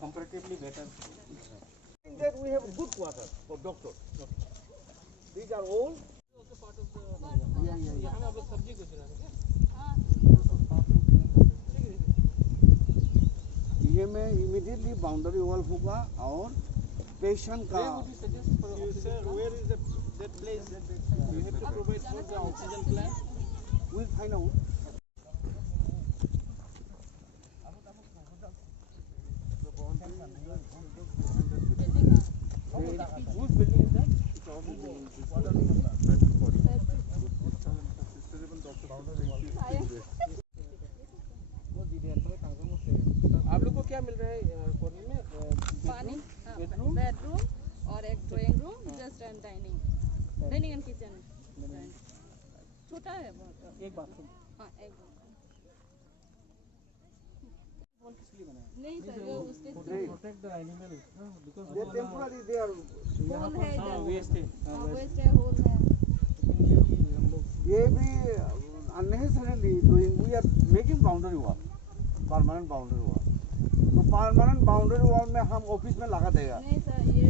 comparatively better. In that we have good quarters for doctors. These are all. ये में immediately boundary wall होगा और patient का. Sir, where is that place? You have to provide for the oxygen plant. We'll find out. Whose building is that? आप लोग को क्या मिल रहा है कॉलोनी में? पानी, बेडरूम और एक drawing room, just and dining and kitchen. छोटा है बहुत। एक बाथरूम। हाँ, एक बाथरूम। किस लिए बनाया? नहीं सर, वो उसके Protect the animals, no? Because They temporary they are. Hole है इधर। waste है। वेस्ट है, होल है। ये भी unnecessarily doing. We are making boundary wall, permanent boundary wall. तो permanent boundary wall में हम ऑफिस में लगा देगा. नहीं सर, ये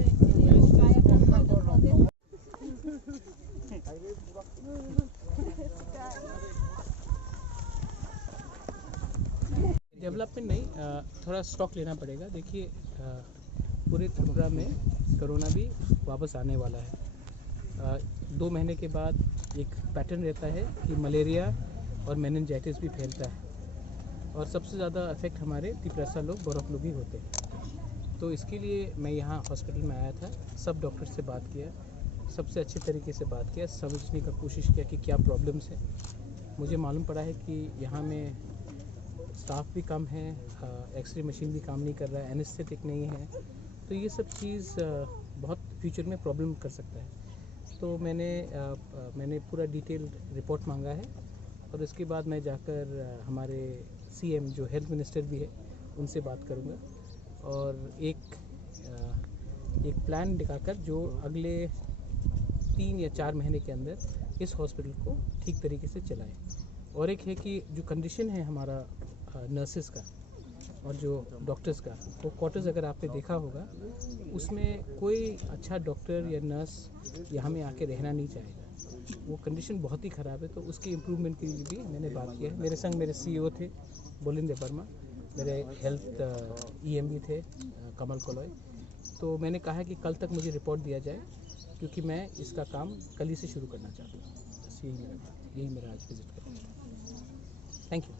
कायाकल्प का जो प्रोजेक्ट डेवलपमेंट नहीं, थोड़ा स्टॉक लेना पड़ेगा। देखिए पूरे त्रिपुरा में कोरोना भी वापस आने वाला है। 2 महीने के बाद एक पैटर्न रहता है कि मलेरिया और मेनिंजाइटिस भी फैलता है और सबसे ज़्यादा इफेक्ट हमारे तिपरसा लोग, बोरक लोग ही होते हैं। तो इसके लिए मैं यहाँ हॉस्पिटल में आया था, सब डॉक्टर से बात किया, सबसे अच्छे तरीके से बात किया, समझने का कोशिश किया कि क्या प्रॉब्लम्स है। मुझे मालूम पड़ा है कि यहाँ में स्टाफ भी कम है, एक्सरे मशीन भी काम नहीं कर रहा है, एनेस्थेटिक नहीं है, तो ये सब चीज़ बहुत फ्यूचर में प्रॉब्लम कर सकता है। तो मैंने पूरा डिटेल रिपोर्ट मांगा है और उसके बाद मैं जाकर हमारे सीएम जो हेल्थ मिनिस्टर भी है उनसे बात करूँगा और एक प्लान दिखाकर जो अगले 3 या 4 महीने के अंदर इस हॉस्पिटल को ठीक तरीके से चलाएं। और एक है कि जो कंडीशन है हमारा नर्सेस का और जो डॉक्टर्स का, वो क्वार्टर्स अगर आपने देखा होगा उसमें कोई अच्छा डॉक्टर या नर्स यहाँ में आके रहना नहीं चाहेगा, वो कंडीशन बहुत ही ख़राब है। तो उसकी इम्प्रूवमेंट के लिए भी मैंने बात किया है। मेरे संग मेरे CEO थे बोलिंदे वर्मा, मेरे हेल्थ EMD थे कमल कोलॉय। तो मैंने कहा कि कल तक मुझे रिपोर्ट दिया जाए क्योंकि मैं इसका काम कल ही से शुरू करना चाहता हूँ। बस यही मेरा आज विजिट का। Thank you.